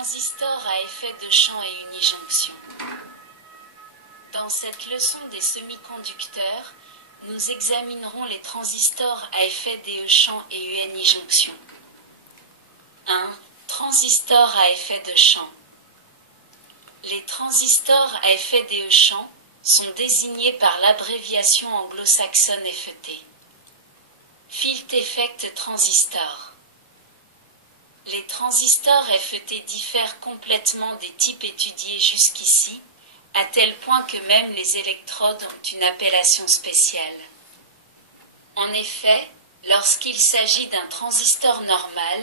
transistors à effet de champ et unijonction. Dans cette leçon des semi-conducteurs, nous examinerons les transistors à effet DE champ et UNI-jonction. 1. Transistors à effet de champ. Les transistors à effet DE champ sont désignés par l'abréviation anglo-saxonne FET. Field Effect Transistor. Les transistors FET diffèrent complètement des types étudiés jusqu'ici, à tel point que même les électrodes ont une appellation spéciale. En effet, lorsqu'il s'agit d'un transistor normal,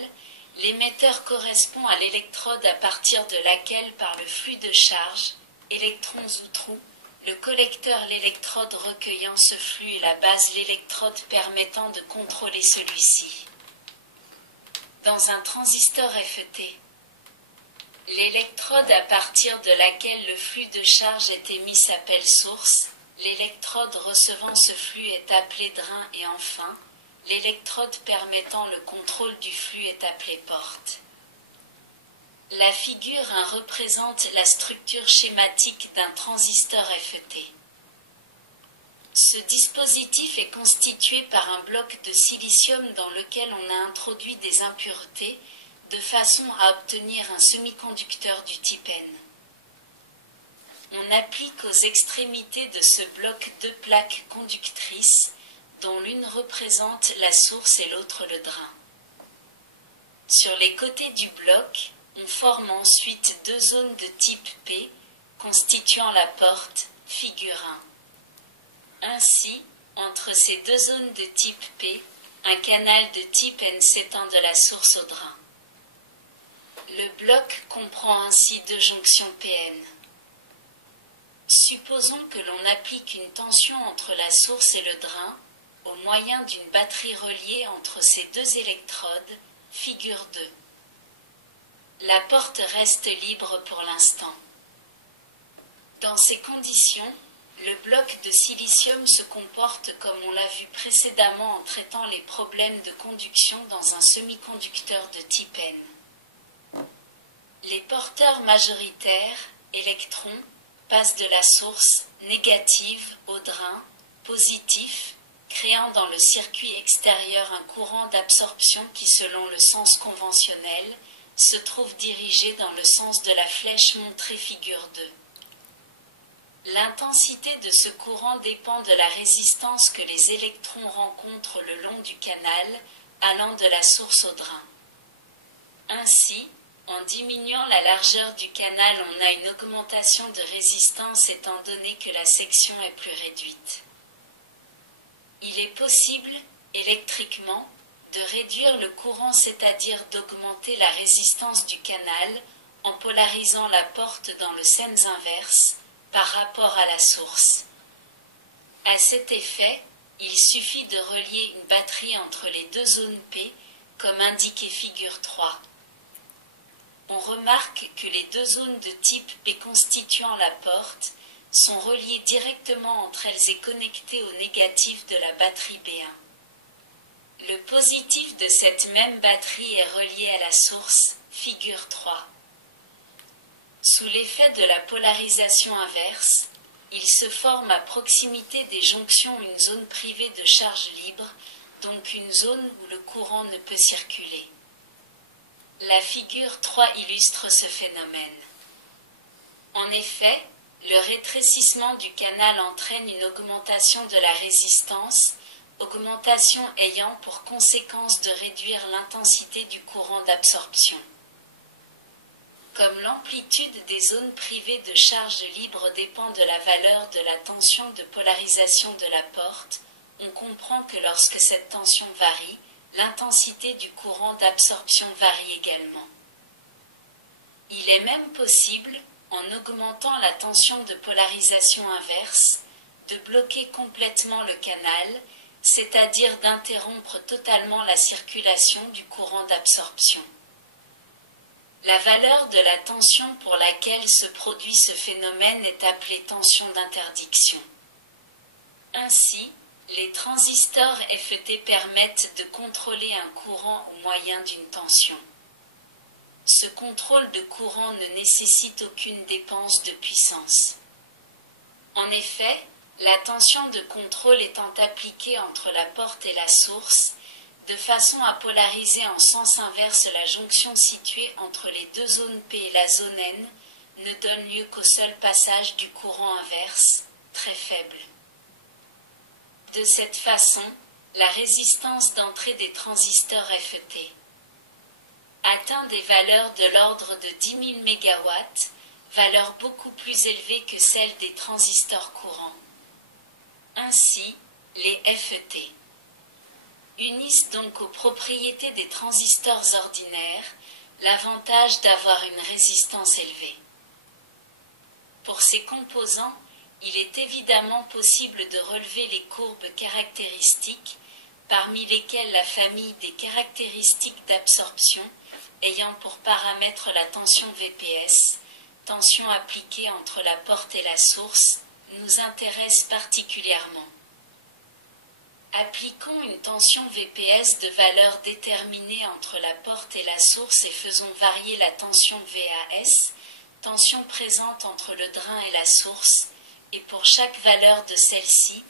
l'émetteur correspond à l'électrode à partir de laquelle, par le flux de charge, électrons ou trous, le collecteur l'électrode recueillant ce flux et la base l'électrode permettant de contrôler celui-ci. Dans un transistor FET, l'électrode à partir de laquelle le flux de charge est émis s'appelle source, l'électrode recevant ce flux est appelée drain et enfin, l'électrode permettant le contrôle du flux est appelée porte. La figure 1 représente la structure schématique d'un transistor FET. Ce dispositif est constitué par un bloc de silicium dans lequel on a introduit des impuretés, de façon à obtenir un semi-conducteur du type N. On applique aux extrémités de ce bloc deux plaques conductrices, dont l'une représente la source et l'autre le drain. Sur les côtés du bloc, on forme ensuite deux zones de type P, constituant la porte, figure 1. Ainsi, entre ces deux zones de type P, un canal de type N s'étend de la source au drain. Le bloc comprend ainsi deux jonctions PN. Supposons que l'on applique une tension entre la source et le drain, au moyen d'une batterie reliée entre ces deux électrodes, figure 2. La porte reste libre pour l'instant. Dans ces conditions, le bloc de silicium se comporte comme on l'a vu précédemment en traitant les problèmes de conduction dans un semi-conducteur de type N. Les porteurs majoritaires, électrons, passent de la source négative au drain positif, créant dans le circuit extérieur un courant d'absorption qui, selon le sens conventionnel, se trouve dirigé dans le sens de la flèche montrée figure 2. L'intensité de ce courant dépend de la résistance que les électrons rencontrent le long du canal, allant de la source au drain. Ainsi, en diminuant la largeur du canal, on a une augmentation de résistance étant donné que la section est plus réduite. Il est possible, électriquement, de réduire le courant, c'est-à-dire d'augmenter la résistance du canal, en polarisant la porte dans le sens inverse, par rapport à la source. À cet effet, il suffit de relier une batterie entre les deux zones P, comme indiqué figure 3. On remarque que les deux zones de type P constituant la porte sont reliées directement entre elles et connectées au négatif de la batterie B1. Le positif de cette même batterie est relié à la source, figure 3. Sous l'effet de la polarisation inverse, il se forme à proximité des jonctions une zone privée de charge libre, donc une zone où le courant ne peut circuler. La figure 3 illustre ce phénomène. En effet, le rétrécissement du canal entraîne une augmentation de la résistance, augmentation ayant pour conséquence de réduire l'intensité du courant d'absorption. Comme l'amplitude des zones privées de charge libre dépend de la valeur de la tension de polarisation de la porte, on comprend que lorsque cette tension varie, l'intensité du courant d'absorption varie également. Il est même possible, en augmentant la tension de polarisation inverse, de bloquer complètement le canal, c'est-à-dire d'interrompre totalement la circulation du courant d'absorption. La valeur de la tension pour laquelle se produit ce phénomène est appelée tension d'interdiction. Ainsi, les transistors FET permettent de contrôler un courant au moyen d'une tension. ce contrôle de courant ne nécessite aucune dépense de puissance. En effet, la tension de contrôle étant appliquée entre la porte et la source, de façon à polariser en sens inverse la jonction située entre les deux zones P et la zone N, ne donne lieu qu'au seul passage du courant inverse, très faible. De cette façon, la résistance d'entrée des transistors FET atteint des valeurs de l'ordre de 10 000 MW, valeur beaucoup plus élevée que celle des transistors courants. Ainsi, les FET unissent donc aux propriétés des transistors ordinaires l'avantage d'avoir une résistance élevée. Pour ces composants, il est évidemment possible de relever les courbes caractéristiques, parmi lesquelles la famille des caractéristiques d'absorption, ayant pour paramètre la tension VPS, tension appliquée entre la porte et la source, nous intéresse particulièrement. Appliquons une tension VPS de valeur déterminée entre la porte et la source et faisons varier la tension VAS, tension présente entre le drain et la source, et pour chaque valeur de celle-ci,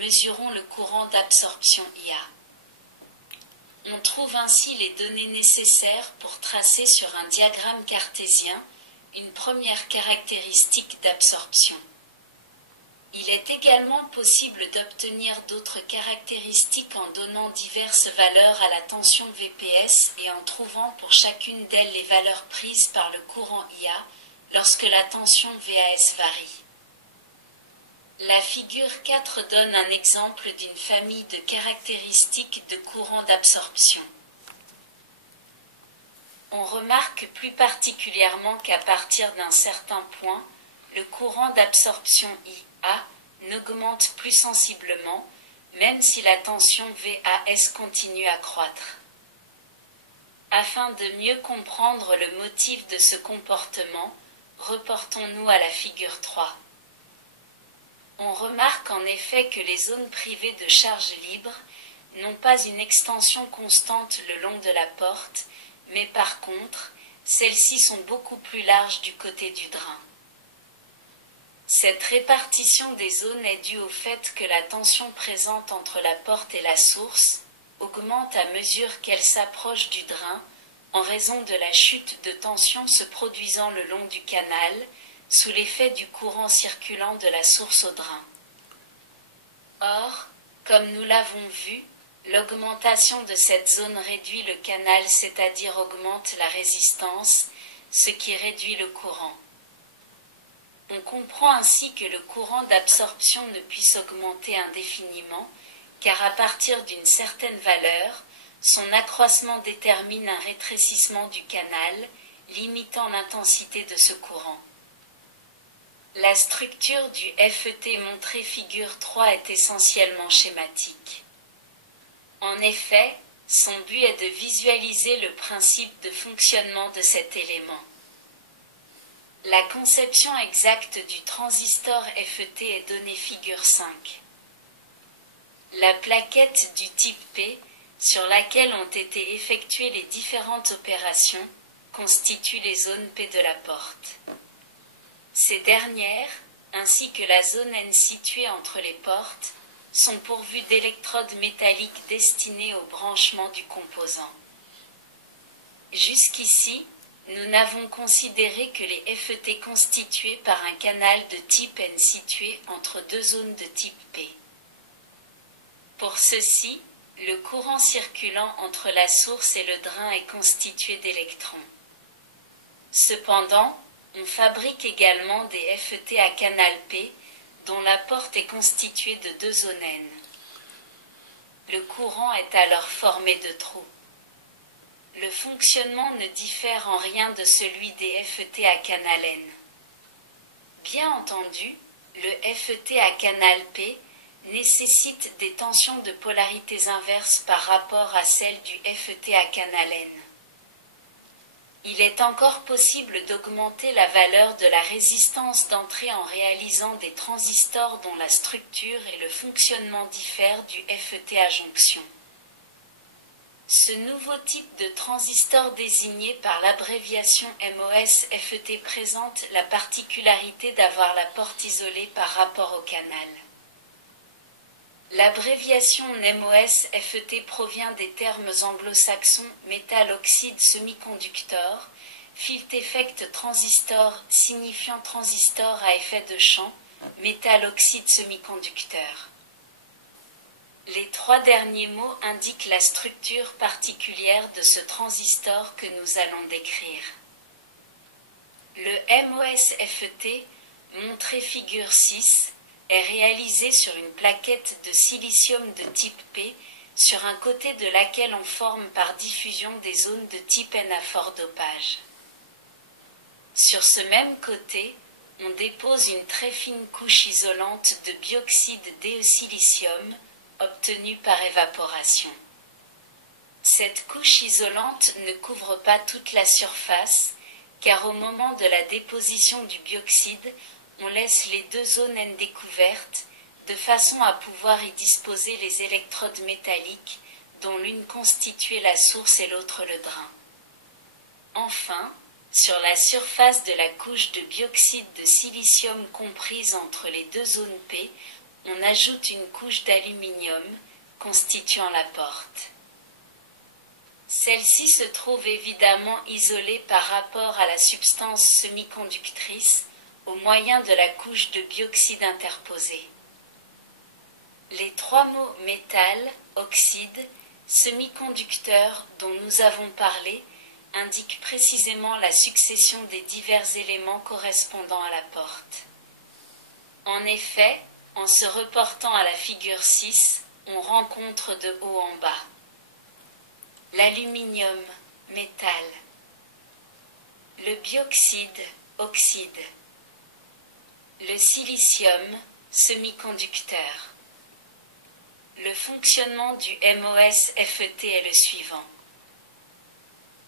mesurons le courant d'absorption IA. On trouve ainsi les données nécessaires pour tracer sur un diagramme cartésien une première caractéristique d'absorption. Il est également possible d'obtenir d'autres caractéristiques en donnant diverses valeurs à la tension VPS et en trouvant pour chacune d'elles les valeurs prises par le courant IA lorsque la tension VAS varie. La figure 4 donne un exemple d'une famille de caractéristiques de courant d'absorption. On remarque plus particulièrement qu'à partir d'un certain point, le courant d'absorption IA n'augmente plus sensiblement, même si la tension VAS continue à croître. Afin de mieux comprendre le motif de ce comportement, reportons-nous à la figure 3. On remarque en effet que les zones privées de charge libre n'ont pas une extension constante le long de la porte, mais par contre, celles-ci sont beaucoup plus larges du côté du drain. Cette répartition des zones est due au fait que la tension présente entre la porte et la source augmente à mesure qu'elle s'approche du drain, en raison de la chute de tension se produisant le long du canal, sous l'effet du courant circulant de la source au drain. Or, comme nous l'avons vu, l'augmentation de cette zone réduit le canal, c'est-à-dire augmente la résistance, ce qui réduit le courant. On comprend ainsi que le courant d'absorption ne puisse augmenter indéfiniment, car à partir d'une certaine valeur, son accroissement détermine un rétrécissement du canal, limitant l'intensité de ce courant. La structure du FET montrée figure 3 est essentiellement schématique. En effet, son but est de visualiser le principe de fonctionnement de cet élément. La conception exacte du transistor FET est donnée figure 5. La plaquette du type P, sur laquelle ont été effectuées les différentes opérations, constitue les zones P de la porte. Ces dernières, ainsi que la zone N située entre les portes, sont pourvues d'électrodes métalliques destinées au branchement du composant. Jusqu'ici, nous n'avons considéré que les FET constitués par un canal de type N situé entre deux zones de type P. Pour ceci, le courant circulant entre la source et le drain est constitué d'électrons. Cependant, on fabrique également des FET à canal P, dont la porte est constituée de deux zones N. Le courant est alors formé de trous. Le fonctionnement ne diffère en rien de celui des FET à canal N. Bien entendu, le FET à canal P nécessite des tensions de polarités inverses par rapport à celles du FET à canal N. Il est encore possible d'augmenter la valeur de la résistance d'entrée en réalisant des transistors dont la structure et le fonctionnement diffèrent du FET à jonction. Ce nouveau type de transistor désigné par l'abréviation MOSFET présente la particularité d'avoir la porte isolée par rapport au canal. L'abréviation MOSFET provient des termes anglo-saxons métal oxyde semi-conducteur, field effect transistor signifiant transistor à effet de champ, métal oxyde semi-conducteur. Les trois derniers mots indiquent la structure particulière de ce transistor que nous allons décrire. Le MOSFET, montré figure 6, est réalisé sur une plaquette de silicium de type P, sur un côté de laquelle on forme par diffusion des zones de type N à fort dopage. Sur ce même côté, on dépose une très fine couche isolante de bioxyde d'silicium, obtenue par évaporation. Cette couche isolante ne couvre pas toute la surface, car au moment de la déposition du bioxyde, on laisse les deux zones N découvertes, de façon à pouvoir y disposer les électrodes métalliques, dont l'une constituait la source et l'autre le drain. Enfin, sur la surface de la couche de bioxyde de silicium comprise entre les deux zones P, on ajoute une couche d'aluminium, constituant la porte. Celle-ci se trouve évidemment isolée par rapport à la substance semi-conductrice, au moyen de la couche de bioxyde interposée. Les trois mots métal, oxyde, semi-conducteur dont nous avons parlé indiquent précisément la succession des divers éléments correspondant à la porte. En effet, en se reportant à la figure 6, on rencontre de haut en bas l'aluminium, métal, le bioxyde, oxyde, le silicium, semi-conducteur. Le fonctionnement du MOSFET est le suivant.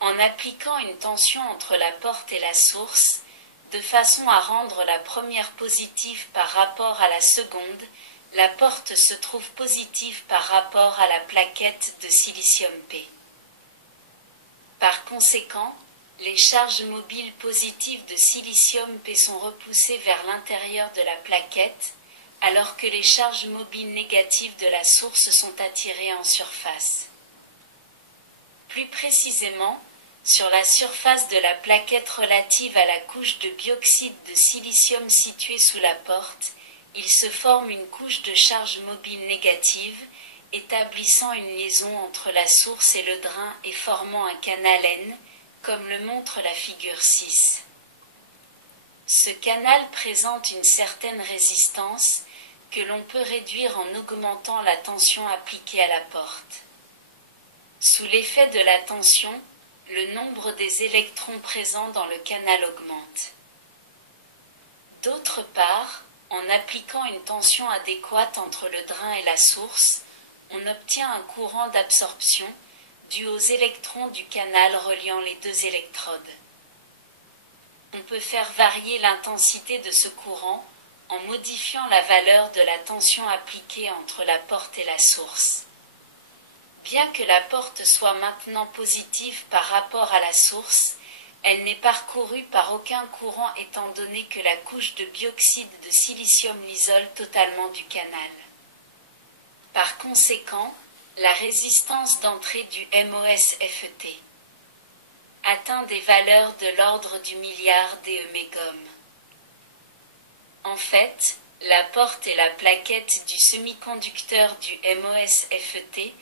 En appliquant une tension entre la porte et la source, de façon à rendre la première positive par rapport à la seconde, la porte se trouve positive par rapport à la plaquette de silicium P. Par conséquent, les charges mobiles positives de silicium P sont repoussées vers l'intérieur de la plaquette, alors que les charges mobiles négatives de la source sont attirées en surface. Plus précisément, sur la surface de la plaquette relative à la couche de bioxyde de silicium située sous la porte, il se forme une couche de charge mobile négative, établissant une liaison entre la source et le drain et formant un canal N, comme le montre la figure 6. Ce canal présente une certaine résistance, que l'on peut réduire en augmentant la tension appliquée à la porte. Sous l'effet de la tension, le nombre des électrons présents dans le canal augmente. D'autre part, en appliquant une tension adéquate entre le drain et la source, on obtient un courant d'absorption dû aux électrons du canal reliant les deux électrodes. On peut faire varier l'intensité de ce courant en modifiant la valeur de la tension appliquée entre la porte et la source. Bien que la porte soit maintenant positive par rapport à la source, elle n'est parcourue par aucun courant étant donné que la couche de bioxyde de silicium l'isole totalement du canal. Par conséquent, la résistance d'entrée du MOSFET atteint des valeurs de l'ordre du milliard d'ohm. En fait, la porte et la plaquette du semi-conducteur du MOSFET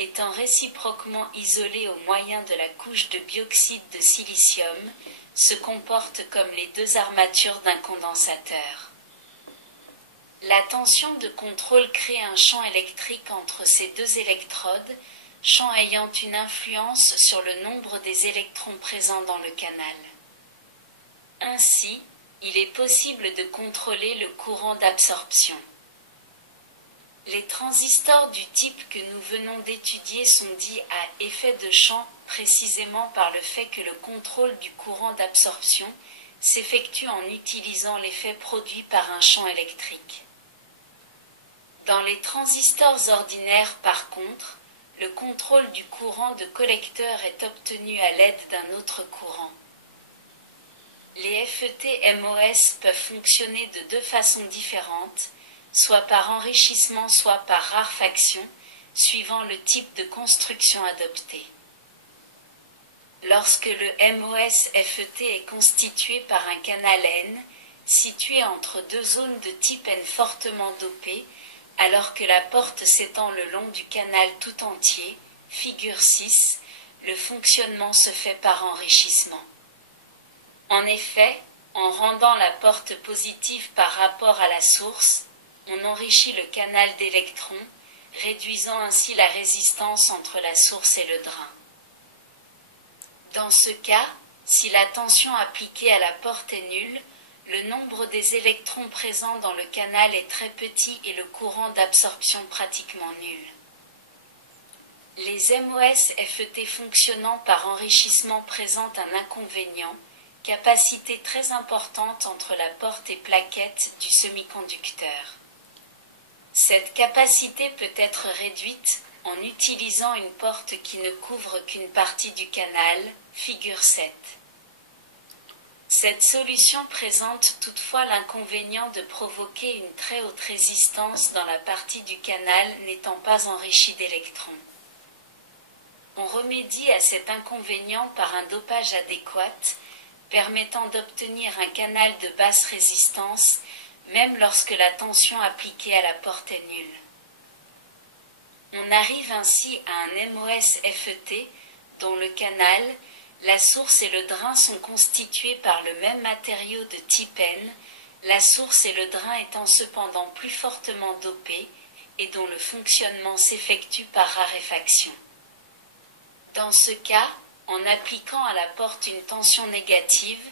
étant réciproquement isolées au moyen de la couche de bioxyde de silicium, se comportent comme les deux armatures d'un condensateur. La tension de contrôle crée un champ électrique entre ces deux électrodes, champ ayant une influence sur le nombre des électrons présents dans le canal. Ainsi, il est possible de contrôler le courant d'absorption. Les transistors du type que nous venons d'étudier sont dits à effet de champ précisément par le fait que le contrôle du courant d'absorption s'effectue en utilisant l'effet produit par un champ électrique. Dans les transistors ordinaires, par contre, le contrôle du courant de collecteur est obtenu à l'aide d'un autre courant. Les FET-MOS peuvent fonctionner de deux façons différentes, soit par enrichissement, soit par rarefaction, suivant le type de construction adopté. Lorsque le MOS-FET est constitué par un canal N, situé entre deux zones de type N fortement dopées, alors que la porte s'étend le long du canal tout entier, figure 6, le fonctionnement se fait par enrichissement. En effet, en rendant la porte positive par rapport à la source, on enrichit le canal d'électrons, réduisant ainsi la résistance entre la source et le drain. Dans ce cas, si la tension appliquée à la porte est nulle, le nombre des électrons présents dans le canal est très petit et le courant d'absorption pratiquement nul. Les MOS-FET fonctionnant par enrichissement présentent un inconvénient, capacité très importante entre la porte et plaquette du semi-conducteur. Cette capacité peut être réduite en utilisant une porte qui ne couvre qu'une partie du canal, figure 7. Cette solution présente toutefois l'inconvénient de provoquer une très haute résistance dans la partie du canal n'étant pas enrichie d'électrons. On remédie à cet inconvénient par un dopage adéquat, permettant d'obtenir un canal de basse résistance, même lorsque la tension appliquée à la porte est nulle. On arrive ainsi à un MOS-FET dont le canal, la source et le drain sont constitués par le même matériau de type N, la source et le drain étant cependant plus fortement dopés et dont le fonctionnement s'effectue par raréfaction. Dans ce cas, en appliquant à la porte une tension négative,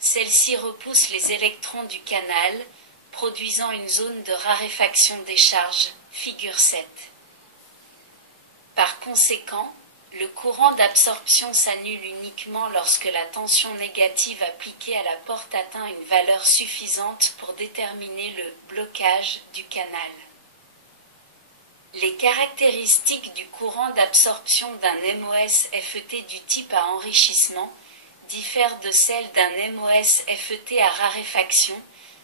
celle-ci repousse les électrons du canal, produisant une zone de raréfaction des charges, figure 7. Par conséquent, le courant d'absorption s'annule uniquement lorsque la tension négative appliquée à la porte atteint une valeur suffisante pour déterminer le blocage du canal. Les caractéristiques du courant d'absorption d'un MOS-FET du type à enrichissement diffèrent de celles d'un MOS-FET à raréfaction,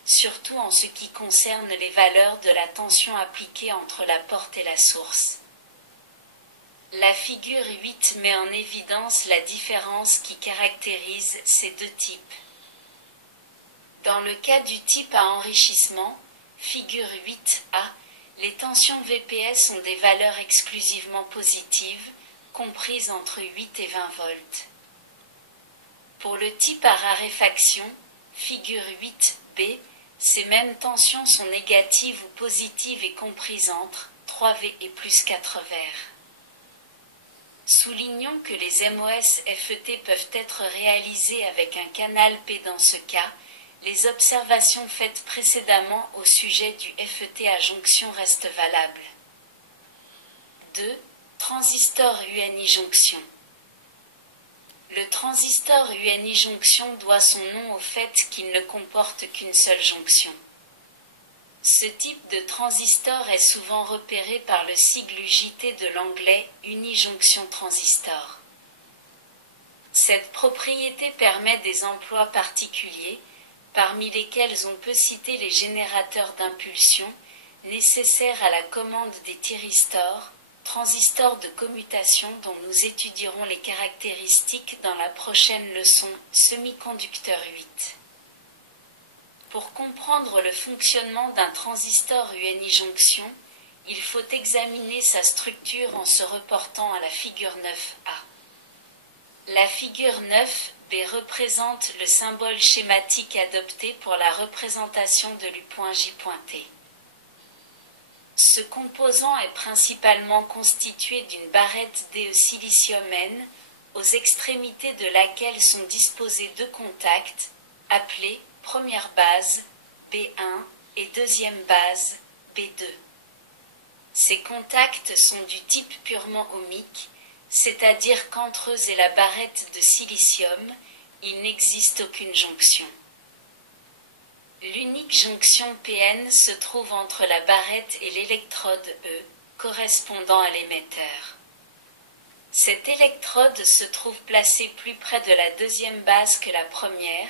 surtout en ce qui concerne les valeurs de la tension appliquée entre la porte et la source. La figure 8 met en évidence la différence qui caractérise ces deux types. Dans le cas du type à enrichissement, figure 8a, les tensions VPS ont des valeurs exclusivement positives, comprises entre 8 et 20 volts. Pour le type à raréfaction, figure 8b, ces mêmes tensions sont négatives ou positives et comprises entre 3V et plus 4 V. Soulignons que les MOS-FET peuvent être réalisés avec un canal P dans ce cas. Les observations faites précédemment au sujet du FET à jonction restent valables. 2. Transistor UNI jonction. Le transistor UNI jonction doit son nom au fait qu'il ne comporte qu'une seule jonction. Ce type de transistor est souvent repéré par le sigle UJT de l'anglais unijonction transistor. Cette propriété permet des emplois particuliers, parmi lesquels on peut citer les générateurs d'impulsion, nécessaires à la commande des thyristors, transistors de commutation dont nous étudierons les caractéristiques dans la prochaine leçon semi-conducteur 8. Pour comprendre le fonctionnement d'un transistor UNI-jonction, il faut examiner sa structure en se reportant à la figure 9a. La figure 9b représente le symbole schématique adopté pour la représentation de l'U.J.T. Ce composant est principalement constitué d'une barrette de silicium N, aux extrémités de laquelle sont disposés deux contacts, appelés première base, B1, et deuxième base, B2. Ces contacts sont du type purement ohmique, c'est-à-dire qu'entre eux et la barrette de silicium, il n'existe aucune jonction. L'unique jonction Pn se trouve entre la barrette et l'électrode E, correspondant à l'émetteur. Cette électrode se trouve placée plus près de la deuxième base que la première,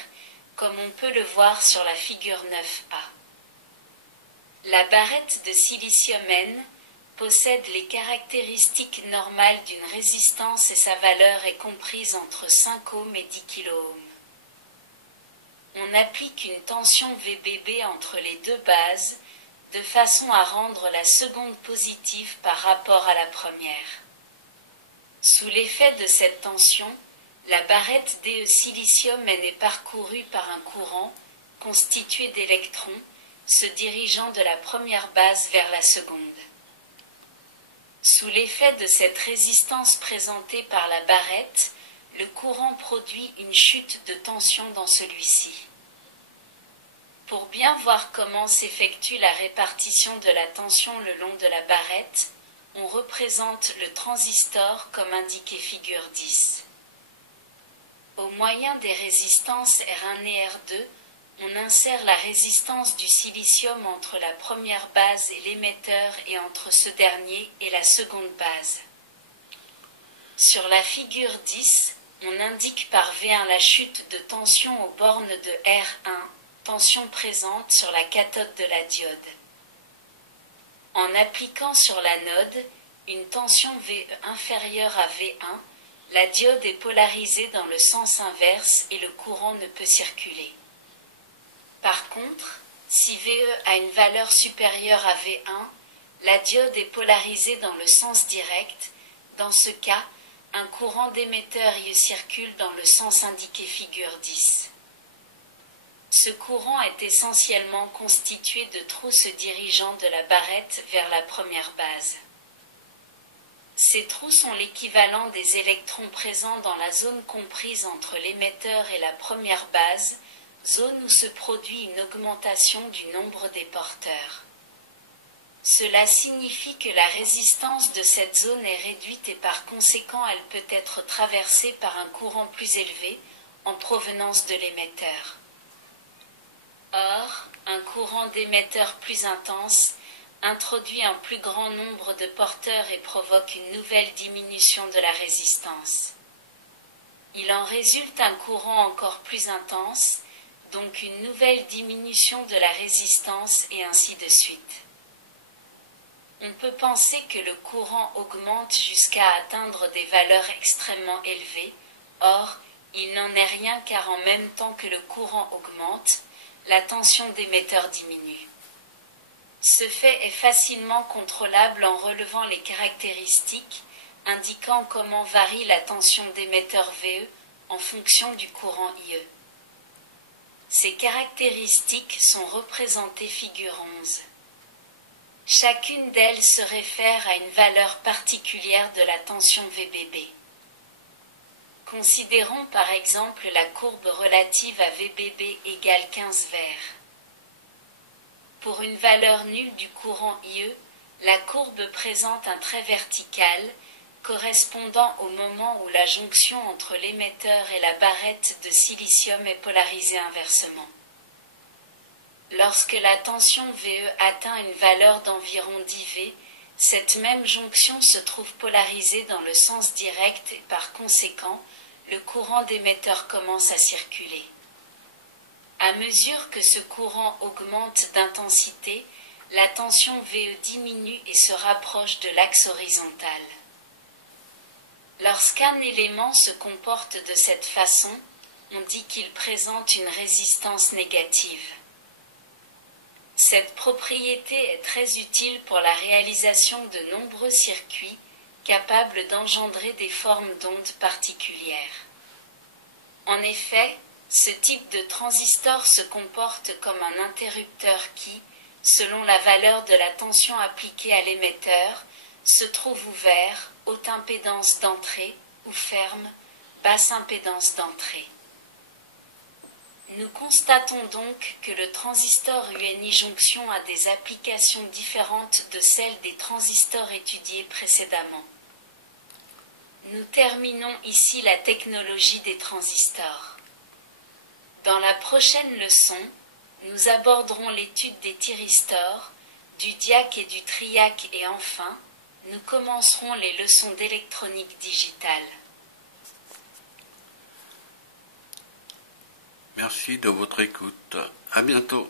comme on peut le voir sur la figure 9a. La barrette de silicium N possède les caractéristiques normales d'une résistance et sa valeur est comprise entre 5 ohms et 10 kiloohms. On applique une tension VBB entre les deux bases, de façon à rendre la seconde positive par rapport à la première. Sous l'effet de cette tension, la barrette DE silicium N est parcourue par un courant, constitué d'électrons, se dirigeant de la première base vers la seconde. Sous l'effet de cette résistance présentée par la barrette, le courant produit une chute de tension dans celui-ci. Pour bien voir comment s'effectue la répartition de la tension le long de la barrette, on représente le transistor comme indiqué figure 10. Au moyen des résistances R1 et R2, on insère la résistance du silicium entre la première base et l'émetteur et entre ce dernier et la seconde base. Sur la figure 10, on indique par V1 la chute de tension aux bornes de R1, tension présente sur la cathode de la diode. En appliquant sur l'anode une tension VE inférieure à V1, la diode est polarisée dans le sens inverse et le courant ne peut circuler. Par contre, si VE a une valeur supérieure à V1, la diode est polarisée dans le sens direct. Dans ce cas, un courant d'émetteur y circule dans le sens indiqué figure 10. Ce courant est essentiellement constitué de trous se dirigeant de la barrette vers la première base. Ces trous sont l'équivalent des électrons présents dans la zone comprise entre l'émetteur et la première base, zone où se produit une augmentation du nombre des porteurs. Cela signifie que la résistance de cette zone est réduite et par conséquent elle peut être traversée par un courant plus élevé en provenance de l'émetteur. Or, un courant d'émetteur plus intense introduit un plus grand nombre de porteurs et provoque une nouvelle diminution de la résistance. Il en résulte un courant encore plus intense, donc une nouvelle diminution de la résistance et ainsi de suite. On peut penser que le courant augmente jusqu'à atteindre des valeurs extrêmement élevées, or, il n'en est rien car en même temps que le courant augmente, la tension d'émetteur diminue. Ce fait est facilement contrôlable en relevant les caractéristiques, indiquant comment varie la tension d'émetteur VE en fonction du courant IE. Ces caractéristiques sont représentées figure 11. Chacune d'elles se réfère à une valeur particulière de la tension VBB. Considérons par exemple la courbe relative à VBB égale 15 vers. Pour une valeur nulle du courant IE, la courbe présente un trait vertical, correspondant au moment où la jonction entre l'émetteur et la barrette de silicium est polarisée inversement. Lorsque la tension VE atteint une valeur d'environ 10 V, cette même jonction se trouve polarisée dans le sens direct et par conséquent, le courant d'émetteur commence à circuler. À mesure que ce courant augmente d'intensité, la tension VE diminue et se rapproche de l'axe horizontal. Lorsqu'un élément se comporte de cette façon, on dit qu'il présente une résistance négative. Cette propriété est très utile pour la réalisation de nombreux circuits capables d'engendrer des formes d'ondes particulières. En effet, ce type de transistor se comporte comme un interrupteur qui, selon la valeur de la tension appliquée à l'émetteur, se trouve ouvert, haute impédance d'entrée, ou ferme, basse impédance d'entrée. Nous constatons donc que le transistor UNI-jonction a des applications différentes de celles des transistors étudiés précédemment. Nous terminons ici la technologie des transistors. Dans la prochaine leçon, nous aborderons l'étude des thyristors, du diac et du triac et enfin, nous commencerons les leçons d'électronique digitale. Merci de votre écoute. À bientôt.